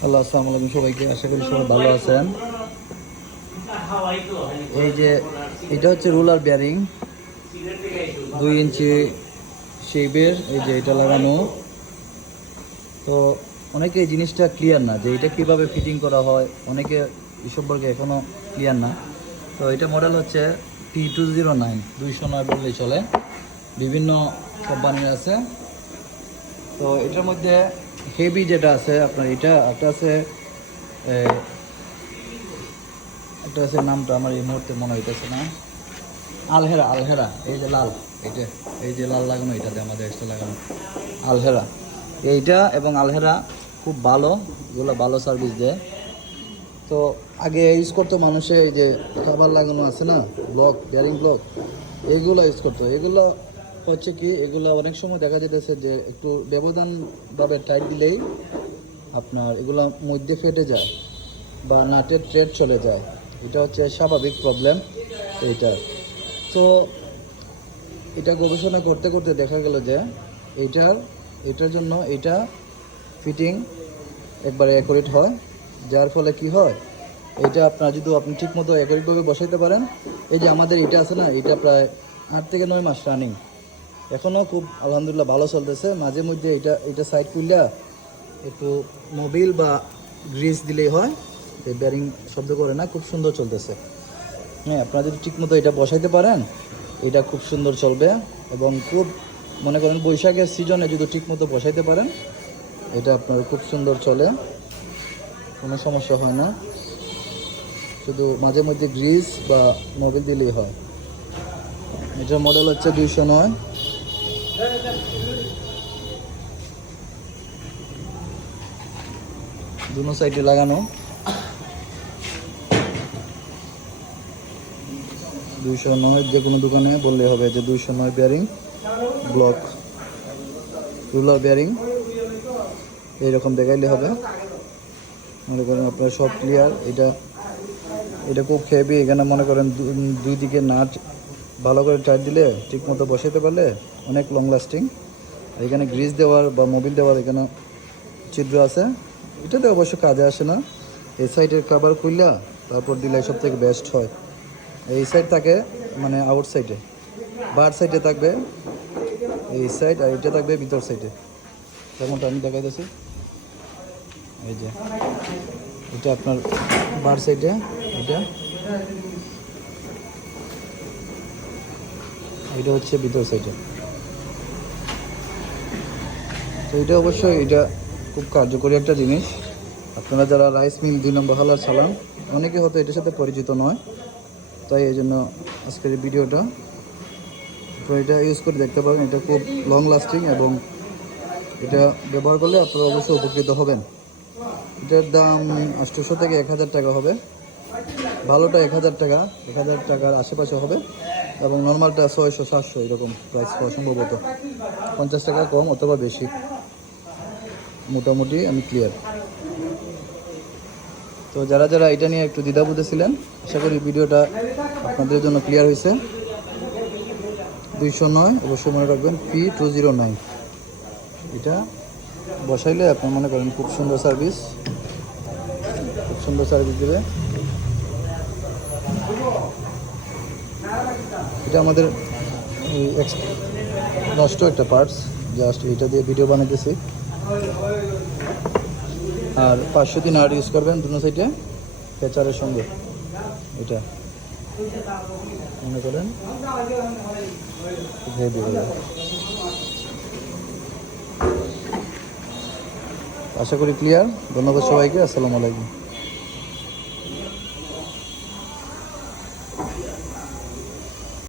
Hello, আসসালামু আলাইকুম সবাইকে। আশা করি সবাই ভালো আছেন। এই যে এটা হচ্ছে রোলার বেয়ারিং 2 ইঞ্চি শেপের। এই যে এটা লাগানো, তো অনেকে এই জিনিসটা ক্লিয়ার না যে এটা কিভাবে ফিটিং করা হয়, অনেকে এই সম্পর্কে এখনও ক্লিয়ার না। তো এটা মডেল হচ্ছে P209 209 বললেই চলে, বিভিন্ন কোম্পানির আছে। তো এটার মধ্যে হেভি যেটা আছে আপনার, এটা একটা আছে নামটা আমার এই মুহূর্তে মনে হইতেছে না। আলহেরা এই যে লাল, এইটা এই যে লাল লাগানো, এটাতে আমাদের এক্সট্রা লাগানো আলহেরা। এইটা এবং আলহেরা খুব ভালো, এগুলো ভালো সার্ভিস দেয়। তো আগে ইউজ করতো মানুষে এই যে কভার লাগানো আছে না, ব্লক, বেয়ারিং ব্লক, এইগুলো ইউজ করতো। এগুলো হচ্ছে কি, এগুলো অনেক সময় দেখা যেতেছে যে একটু ব্যবধানভাবে টাইট দিলেই আপনার এগুলো মধ্যে ফেটে যায় বা নাটের ট্রেড চলে যায়। এটা হচ্ছে স্বাভাবিক প্রবলেম এইটা। তো এটা গবেষণা করতে করতে দেখা গেল যে এটার জন্য এটা ফিটিং একবারে অ্যাকুরেট হয়, যার ফলে কি হয়, এটা আপনার যদি আপনি ঠিকমতো অ্যাকুরেটভাবে বসাইতে পারেন। এই যে আমাদের এটা আছে না, এটা প্রায় 8 থেকে 9 মাস রানিং, এখনও খুব আলহামদুলিল্লাহ ভালো চলতেছে। মাঝে মধ্যে এটা সাইড করলে একটু মোবিল বা গ্রিস দিলেই হয়, এই বেয়ারিং শব্দ করে না, খুব সুন্দর চলতেছে। হ্যাঁ, আপনারা যদি ঠিকমতো এটা বসাইতে পারেন, এটা খুব সুন্দর চলবে। এবং খুব মনে করেন বৈশাখের সিজনে যদি ঠিকমতো বসাইতে পারেন, এটা আপনার খুব সুন্দর চলে, কোনো সমস্যা হয় না। শুধু মাঝে মধ্যে গ্রিস বা মোবিল দিলেই হয়। এটার মডেল হচ্ছে 209। দুনো সাইডে লাগানো 209। যে কোনো দোকানে বললে হবে যে 209 বেয়ারিং ব্লক রুলার বেয়ারিং, এইরকম দেখাইলে হবে। মনে করেন আপনার সব ক্লিয়ার। এটা খুব হেভি, এখানে মনে করেন দুই দিকে নাট ভালো করে টাইট দিলে, ঠিক মতো বসাইতে পারলে অনেক লং লাস্টিং। এখানে গ্রিস দেওয়ার বা মোবিল দেওয়ার এখানে ছিদ্র আছে, এটাতে অবশ্য কাজে আসে না। এই সাইডের কাভার খুললা তারপর দিলে সব থেকে বেস্ট হয়। এই সাইড থাকে মানে আউট সাইডে, বার সাইডে থাকবে এই সাইড, আর এটা থাকবে ভিতর সাইডে। যেমনটা আমি দেখাইতেছি, এই যে এটা আপনার বার সাইডে, এটা হচ্ছে ভিতর সাইডে। তো এটা অবশ্যই এটা খুব কার্যকরী একটা জিনিস। আপনারা যারা রাইস মিল 2 নম্বর হালার চালান, অনেকে হয়তো এটার সাথে পরিচিত নয়, তাই এই জন্য আজকের এই ভিডিওটা। আপনারা এটা ইউজ করে দেখতে পারেন, এটা খুব লং লাস্টিং এবং এটা ব্যবহার করলে আপনারা অবশ্যই উপকৃত হবেন। এটার দাম 800 থেকে 1000 টাকা হবে। ভালোটা 1000 টাকা, 1000 টাকার আশেপাশে হবে, এবং নর্মালটা 600-700 এরকম প্রাইস পাওয়া সম্ভবত, 50 টাকা কম অথবা বেশি। মোটামুটি আমি ক্লিয়ার। তো যারা যারা এটা নিয়ে একটু দ্বিধাবোধে ছিলেন, আশা করি ভিডিওটা আপনাদের জন্য ক্লিয়ার হয়েছে। 209 অবশ্যই মনে রাখবেন, P209। এটা বসাইলে আপনার মনে করেন খুব সুন্দর সার্ভিস দেবে। এটা আমাদের নষ্ট একটা পার্টস, জাস্ট এটা দিয়ে ভিডিও বানাইতেছি। আর 500 দিন আর ইউজ করবেন দুটো সাইডে ফেচারের সঙ্গে। এটা মনে করেন হেভি হবে। আশা করি ক্লিয়ার। ধন্যবাদ সবাইকে। আসসালামু আলাইকুম।